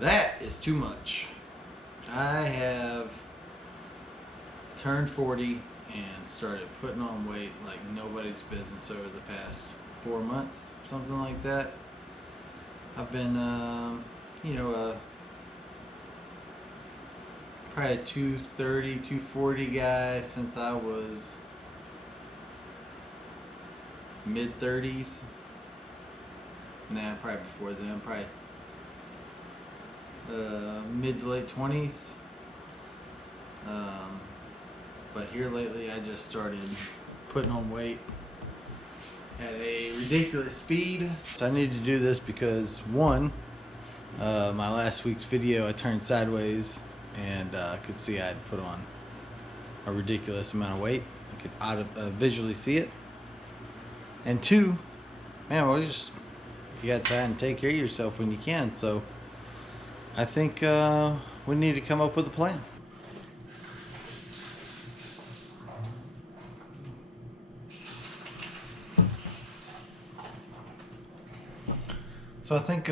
That is too much. I have turned 40 and started putting on weight like nobody's business over the past 4 months, something like that. I've been, probably a 230, 240 guy since I was mid 30s. Nah, probably before then, probably mid to late 20s. But here lately, I just started putting on weight at a ridiculous speed. So I need to do this because one, my last week's video, I turned sideways and could see I'd put on a ridiculous amount of weight. I could visually see it. And two, man, well, you gotta try and take care of yourself when you can. So I think we need to come up with a plan. So I think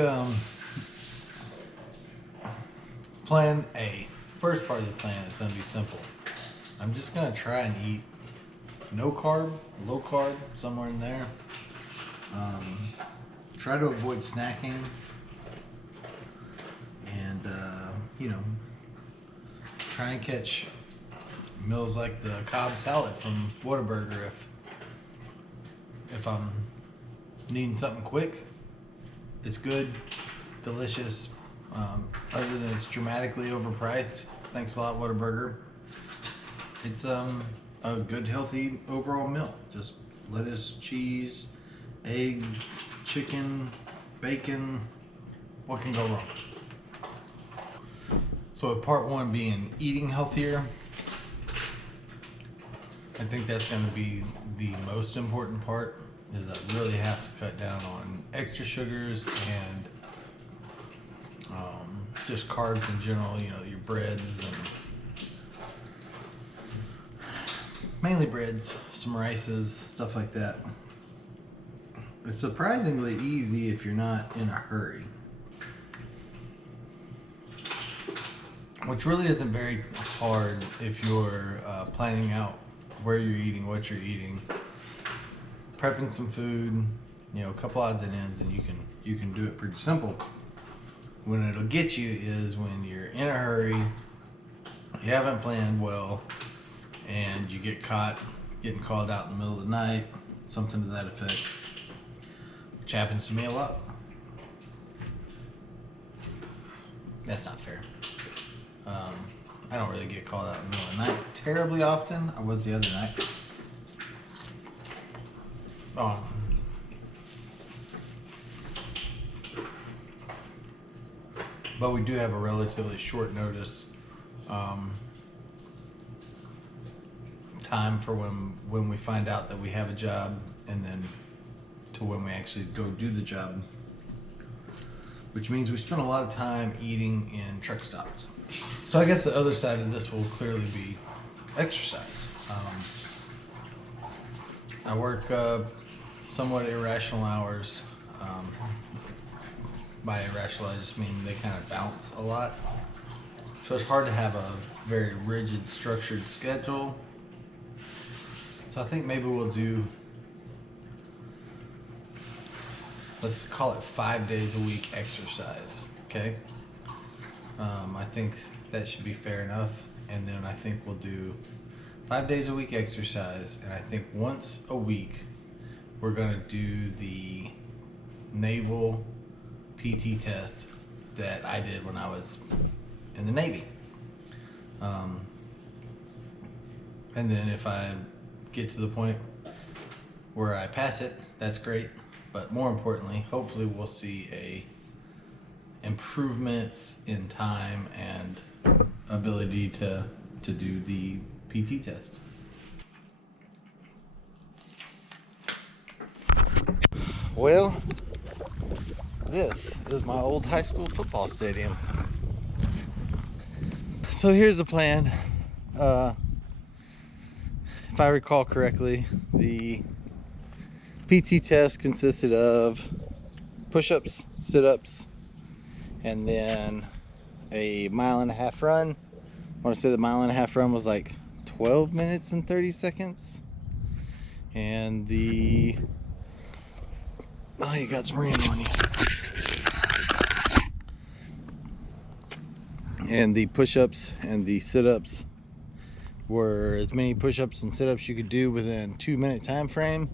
plan A, first part of the plan is going to be simple. I'm just going to try and eat no carb, low carb, somewhere in there. Try to avoid snacking. And, try and catch meals like the Cobb salad from Whataburger if I'm needing something quick. It's good, delicious, other than it's dramatically overpriced. Thanks a lot, Whataburger. It's a good, healthy overall meal. Just lettuce, cheese, eggs, chicken, bacon. What can go wrong? So with part one being eating healthier, I think that's going to be the most important part. Is I really have to cut down on extra sugars and just carbs in general, your breads and mainly breads, some rices, stuff like that. It's surprisingly easy if you're not in a hurry. Which really isn't very hard if you're planning out where you're eating, what you're eating, prepping some food, a couple odds and ends, and you can do it pretty simple. When it'll get you is when you're in a hurry, you haven't planned well, and you get caught getting called out in the middle of the night, something to that effect, which happens to me a lot. That's not fair. I don't really get called out in the middle of the night terribly often. I was the other night. But we do have a relatively short notice time for when we find out that we have a job, and then to when we actually go do the job, which means we spend a lot of time eating in truck stops. So I guess the other side of this will clearly be exercise. I work somewhat irrational hours. By irrational, I just mean they kind of bounce a lot. So it's hard to have a very rigid, structured schedule. So I think maybe we'll do, let's call it 5 days a week exercise, okay? I think that should be fair enough. And then I think we'll do 5 days a week exercise, and I think once a week we're gonna do the naval PT test that I did when I was in the Navy. And then if I get to the point where I pass it, that's great. But more importantly, hopefully we'll see improvements in time and ability to do the PT test. Well, this is my old high school football stadium. So here's the plan. If I recall correctly, the PT test consisted of push-ups, sit-ups, and then a 1.5 mile run. I want to say the 1.5 mile run was like 12 minutes and 30 seconds. And the, oh, you got some rain on you. And the push-ups and the sit-ups were as many push-ups and sit-ups you could do within a 2-minute time frame.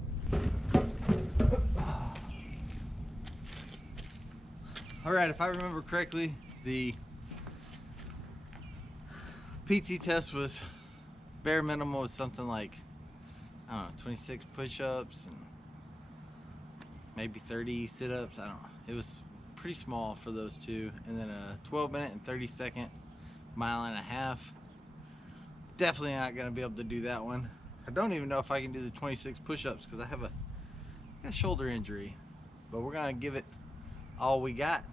All right, if I remember correctly, the PT test was bare minimum was something like, I don't know, 26 push-ups and maybe 30 sit-ups. I don't know. It was pretty small for those two. And then a 12-minute and 30-second 1.5 mile. Definitely not gonna be able to do that one. I don't even know if I can do the 26 push-ups because I have a shoulder injury. But we're gonna give it all we got,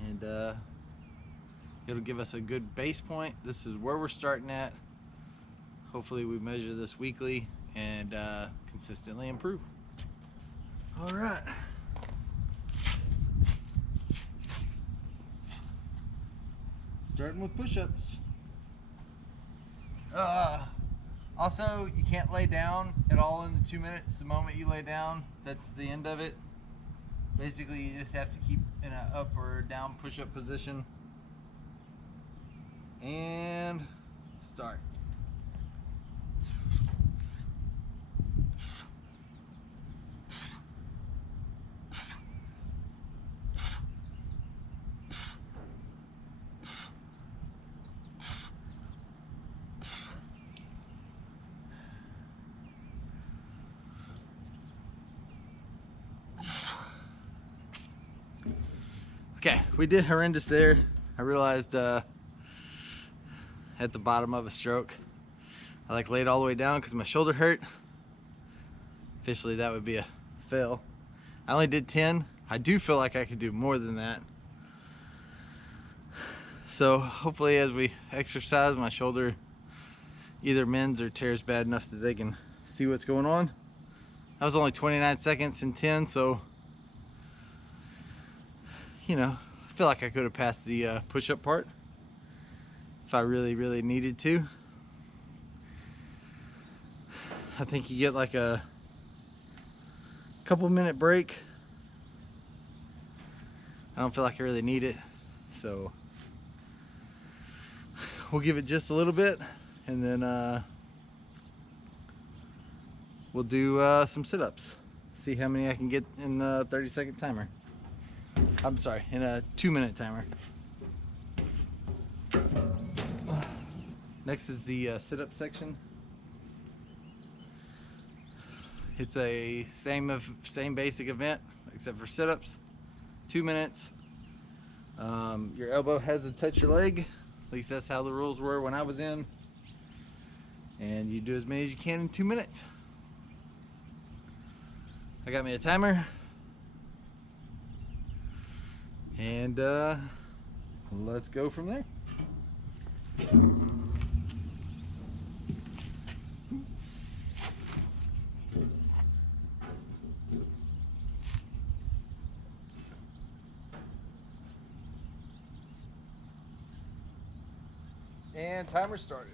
and it'll give us a good base point. This is where we're starting at. Hopefully we measure this weekly and consistently improve. All right. Starting with push-ups. Also, you can't lay down at all in the 2 minutes. The moment you lay down, that's the end of it. Basically, you just have to keep in an up or down push-up position. And start. Okay, we did horrendous there. I realized at the bottom of a stroke, I like laid all the way down because my shoulder hurt. Officially, that would be a fail. I only did 10. I do feel like I could do more than that. So hopefully as we exercise, my shoulder either mends or tears bad enough that they can see what's going on. That was only 29 seconds and 10, so you know, I feel like I could have passed the push-up part if I really needed to. I think you get like a couple-minute break. I don't feel like I really need it, so we'll give it just a little bit, and then we'll do some sit-ups. See how many I can get in the 30-second timer. I'm sorry, in a 2-minute timer. Next is the sit-up section. It's a same basic event except for sit-ups. 2 minutes. Your elbow has to touch your leg. At least that's how the rules were when I was in. And you do as many as you can in 2 minutes. I got me a timer. And let's go from there. And timer started.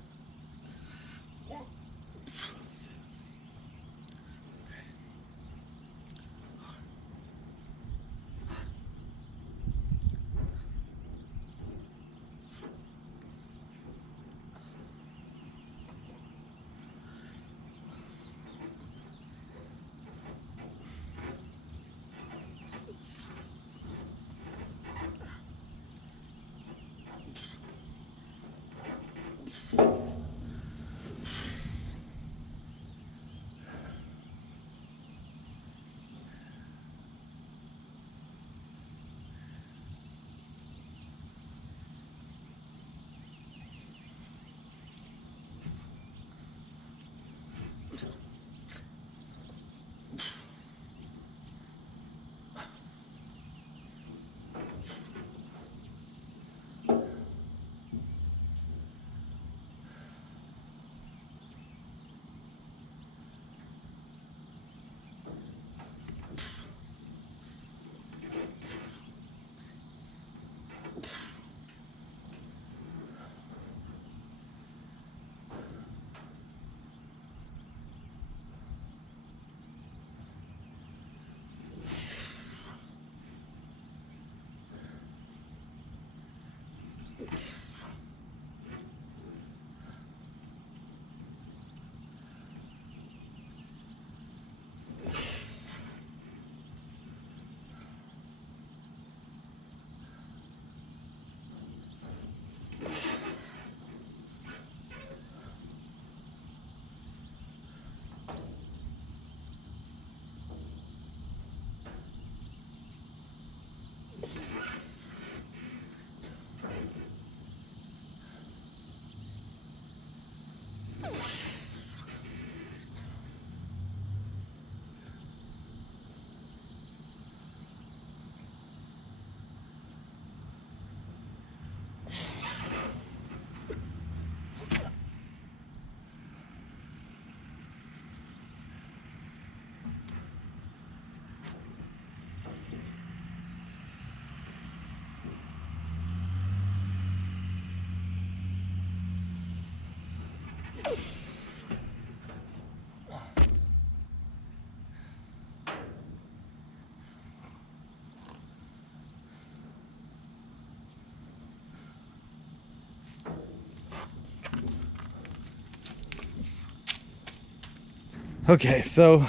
Okay, so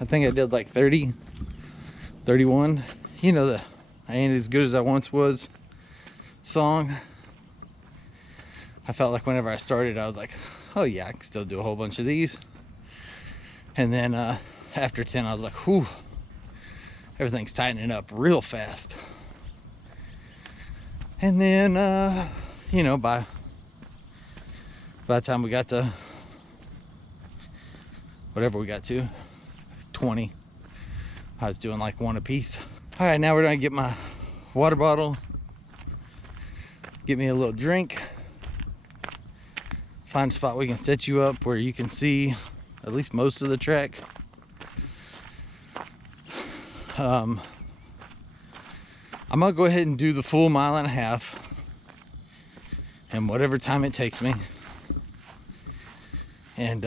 I think I did like 30, 31. You know, the I ain't as good as I once was song. I felt like whenever I started, I was like, oh yeah, I can still do a whole bunch of these. And then after 10, I was like, whew, everything's tightening up real fast. And then, you know, by the time we got to whatever we got to, 20, I was doing like one a piece. All right, now we're gonna get my water bottle, get me a little drink, find a spot we can set you up where you can see at least most of the track. I'm gonna go ahead and do the full 1.5 miles and whatever time it takes me, and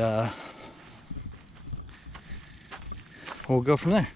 we'll go from there.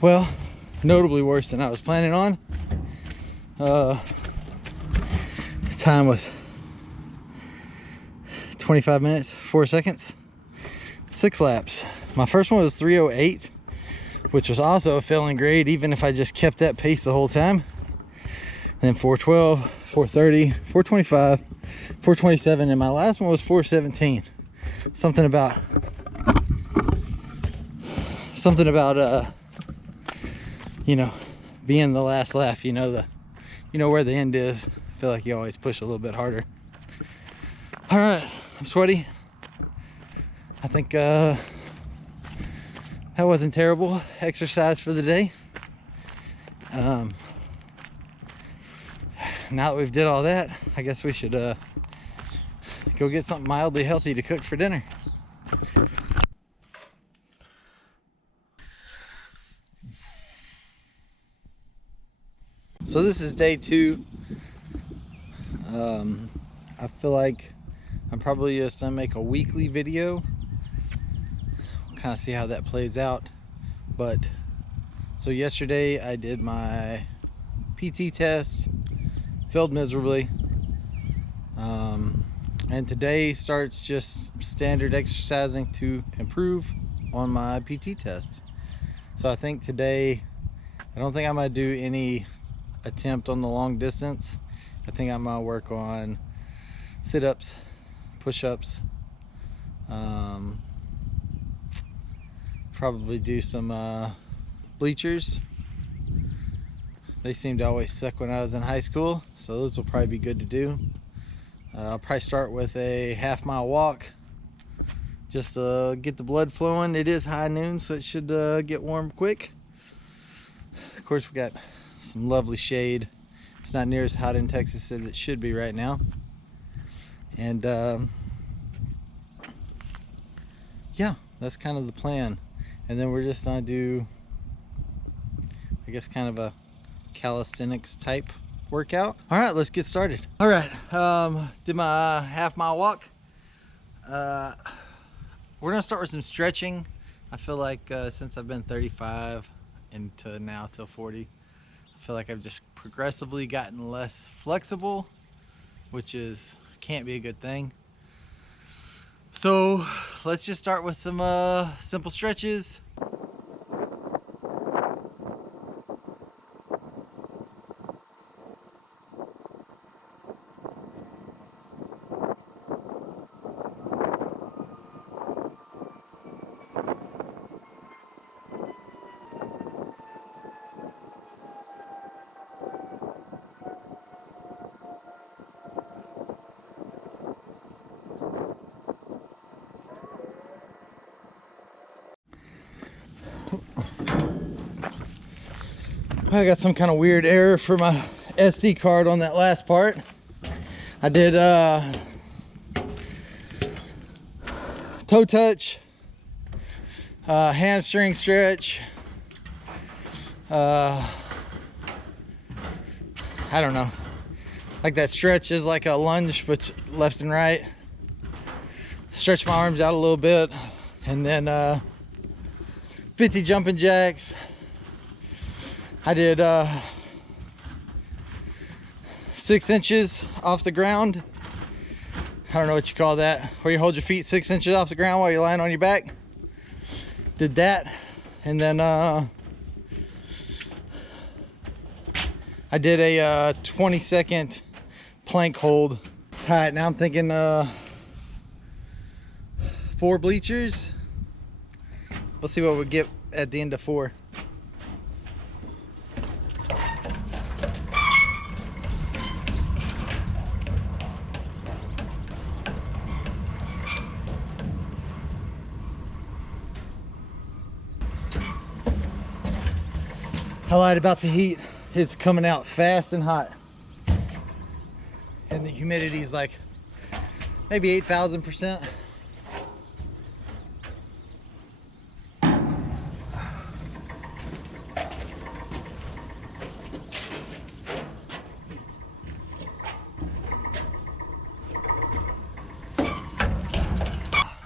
Well, notably worse than I was planning on. Time was 25 minutes, 4 seconds, 6 laps. My first one was 3:08, which was also a failing grade, even if I just kept that pace the whole time. And then 4:12, 4:30, 4:25, 4:27, and my last one was 4:17. Something about you know, being the last lap, you know where the end is. I feel like you always push a little bit harder. All right, I'm sweaty. I think that wasn't terrible exercise for the day. Now that we've did all that, I guess we should go get something mildly healthy to cook for dinner. So this is day 2. I feel like I'm probably just gonna make a weekly video. We'll kind of see how that plays out. But so yesterday I did my PT test, failed miserably, and today starts just standard exercising to improve on my PT test. So I think today, I don't think I'm gonna do any attempt on the long distance. I think I'm gonna work on sit-ups, push-ups, probably do some bleachers. They seemed to always suck when I was in high school, so those will probably be good to do. I'll probably start with a half-mile walk, just to get the blood flowing. It is high noon, so it should get warm quick. Of course, we got some lovely shade. It's not near as hot in Texas as it should be right now. And yeah, that's kind of the plan. And then we're just gonna do, I guess, kind of a calisthenics type workout. All right, let's get started. All right, did my half-mile walk. We're gonna start with some stretching. I feel like since I've been 35 into now till 40, I feel like I've just progressively gotten less flexible, which can't be a good thing. So let's just start with some simple stretches. I got some kind of weird error for my SD card on that last part. I did toe touch, hamstring stretch, I don't know, like that stretch is like a lunge but left and right. Stretch my arms out a little bit, and then 50 jumping jacks. I did 6 inches off the ground. I don't know what you call that, where you hold your feet 6 inches off the ground while you're lying on your back. Did that, and then I did a 20-second plank hold. All right, now I'm thinking 4 bleachers. We'll see what we get at the end of 4. I lied about the heat. It's coming out fast and hot. And the humidity is like maybe 8,000%.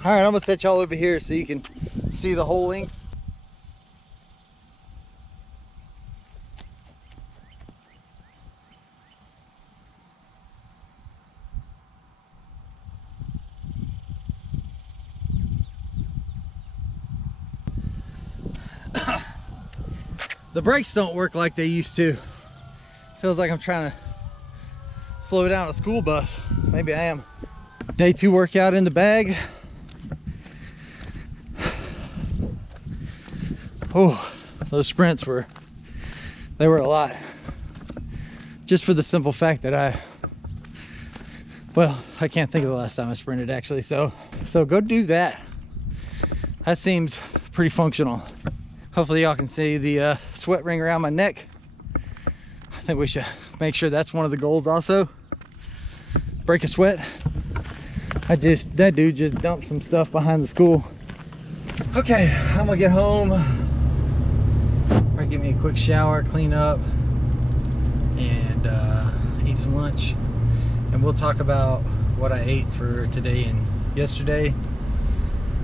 All right, I'm gonna set y'all over here so you can see the whole length. The brakes don't work like they used to. Feels like I'm trying to slow down a school bus. Maybe I am. Day 2 workout in the bag. Oh, those sprints were a lot. Just for the simple fact that I can't think of the last time I sprinted actually. So go do that. That seems pretty functional. Hopefully y'all can see the sweat ring around my neck. I think we should make sure that's one of the goals also. Break a sweat. That dude just dumped some stuff behind the school. Okay, I'm gonna get home. Or give me a quick shower, clean up, and eat some lunch. And we'll talk about what I ate for today and yesterday,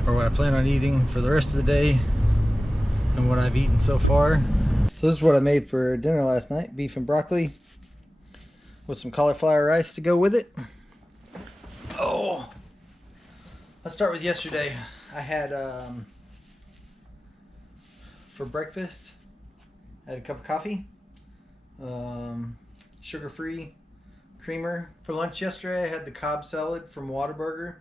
or what I plan on eating for the rest of the day, and what I've eaten so far. So this is what I made for dinner last night. Beef and broccoli with some cauliflower rice to go with it. Oh, let's start with yesterday. I had, for breakfast, I had a cup of coffee, sugar-free creamer. For lunch yesterday, I had the Cobb salad from Whataburger.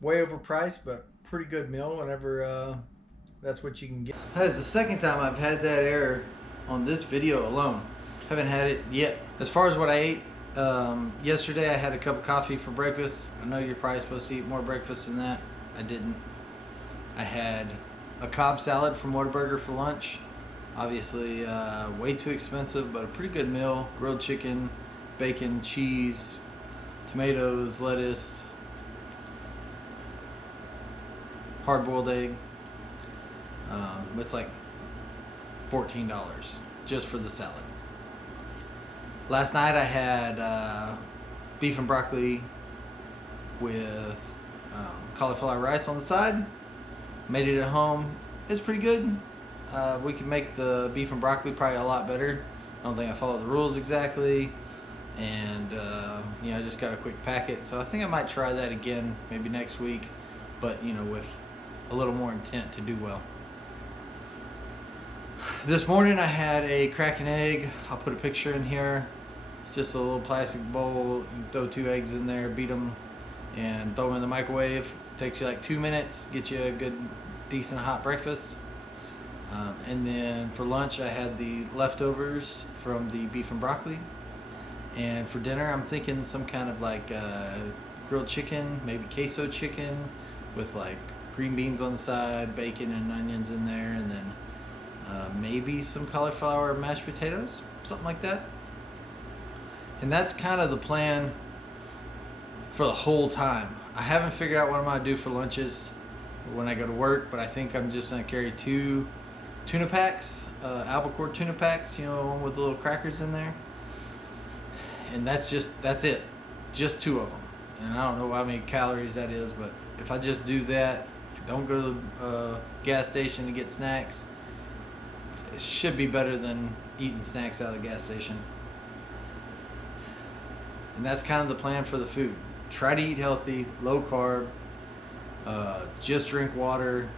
Way overpriced, but pretty good meal whenever that's what you can get. That is the second time I've had that error on this video alone. Haven't had it yet. As far as what I ate, yesterday I had a cup of coffee for breakfast. I know you're probably supposed to eat more breakfast than that. I didn't. I had a Cobb salad from Whataburger for lunch. Obviously way too expensive, but a pretty good meal. Grilled chicken, bacon, cheese, tomatoes, lettuce, hard-boiled egg. It's like $14 just for the salad. Last night I had beef and broccoli with cauliflower rice on the side. Made it at home. It's pretty good. We can make the beef and broccoli probably a lot better. I don't think I followed the rules exactly, and you know, I just got a quick packet, so I think I might try that again maybe next week, but you know, with a little more intent to do well. This morning I had a crack an egg. I'll put a picture in here. It's just a little plastic bowl. You can throw 2 eggs in there, beat them, and throw them in the microwave. Takes you like 2 minutes, get you a good, decent hot breakfast. And then for lunch I had the leftovers from the beef and broccoli. And for dinner I'm thinking some kind of like grilled chicken, maybe queso chicken with like green beans on the side, bacon and onions in there, and then maybe some cauliflower mashed potatoes, something like that. And that's kind of the plan for the whole time. I haven't figured out what I'm gonna do for lunches when I go to work, but I think I'm just gonna carry 2 tuna packs, albacore tuna packs, you know, with the little crackers in there. And that's it, just 2 of them. And I don't know how many calories that is, but if I just do that, don't go to the gas station to get snacks, it should be better than eating snacks out of the gas station. And that's kind of the plan for the food. Try to eat healthy, low carb, just drink water,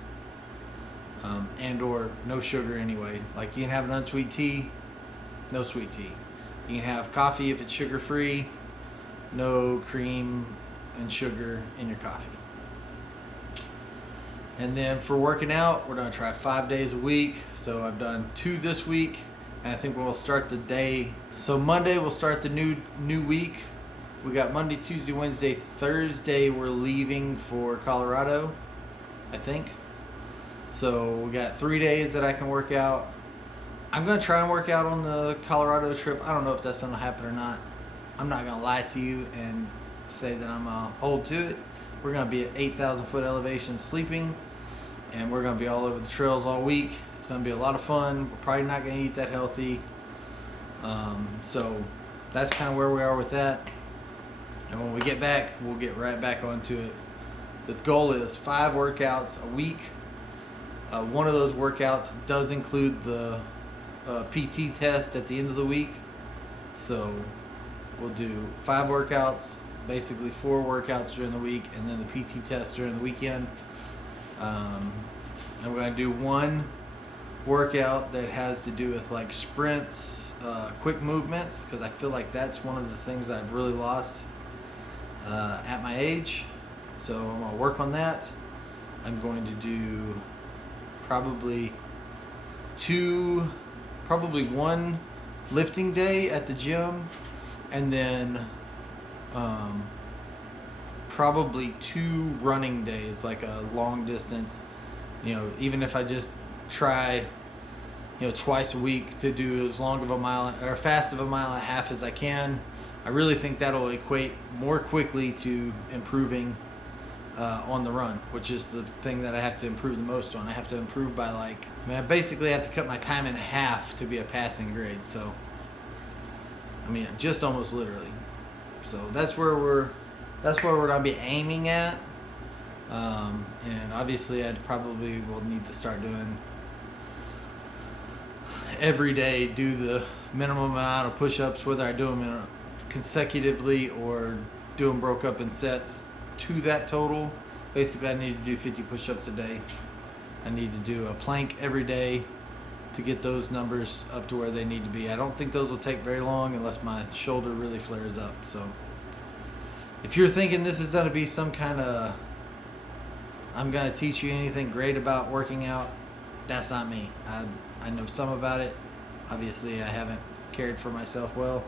and or no sugar anyway. Like you can have an unsweet tea, no sweet tea. You can have coffee if it's sugar free, no cream and sugar in your coffee. And then for working out, we're gonna try 5 days a week. So I've done 2 this week, and I think we'll start the day. So Monday we'll start the new week. We got Monday, Tuesday, Wednesday, Thursday we're leaving for Colorado, I think. So we got 3 days that I can work out. I'm gonna try and work out on the Colorado trip. I don't know if that's gonna happen or not. I'm not gonna lie to you and say that I'm gonna hold to it. We're gonna be at 8,000 foot elevation sleeping, and we're gonna be all over the trails all week. It's gonna be a lot of fun. We're probably not gonna eat that healthy. So that's kind of where we are with that. And when we get back, we'll get right back onto it. The goal is 5 workouts a week. One of those workouts does include the PT test at the end of the week. So we'll do 5 workouts, basically 4 workouts during the week, and then the PT test during the weekend. And we're going to do 1 workout that has to do with like sprints, quick movements, because I feel like that's one of the things I've really lost at my age. So I'm gonna work on that. I'm going to do probably one lifting day at the gym, and then probably 2 running days, like a long distance. You know, even if I just try, you know, twice a week to do as long of a mile or fast of a mile and a half as I can. I really think that'll equate more quickly to improving on the run, which is the thing that I have to improve the most on. I have to improve by I basically have to cut my time in half to be a passing grade. So, I mean, just almost literally. So that's where we're gonna be aiming at. And obviously, I'd probably will need to start doing every day. Do the minimum amount of push-ups, whether I do them consecutively or do them broke up in sets to that total. Basically, I need to do 50 push-ups a day. I need to do a plank every day to get those numbers up to where they need to be. I don't think those will take very long unless my shoulder really flares up. So if you're thinking this is going to be some kind of I'm going to teach you anything great about working out, that's not me. I know some about it. Obviously, I haven't cared for myself well.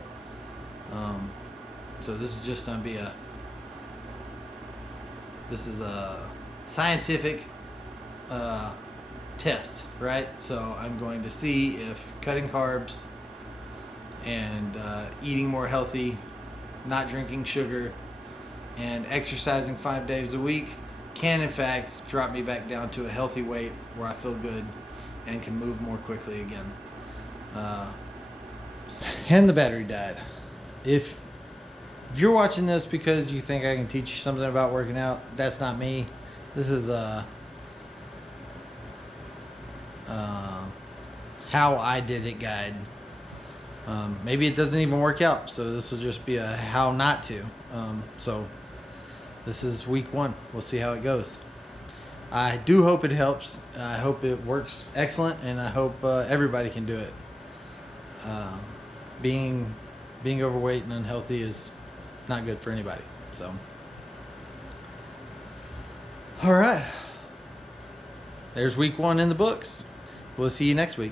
So this is just going to be a scientific test, right? So I'm going to see if cutting carbs and eating more healthy, not drinking sugar, and exercising 5 days a week can in fact drop me back down to a healthy weight where I feel good and can move more quickly again. And the battery died. If you're watching this because you think I can teach you something about working out, that's not me. This is how I did it guide. Maybe it doesn't even work out, so this will just be a how not to. So this is week 1. We'll see how it goes. I do hope it helps. I hope it works excellent, and I hope everybody can do it. Being overweight and unhealthy is not good for anybody. So, all right. There's week 1 in the books. We'll see you next week.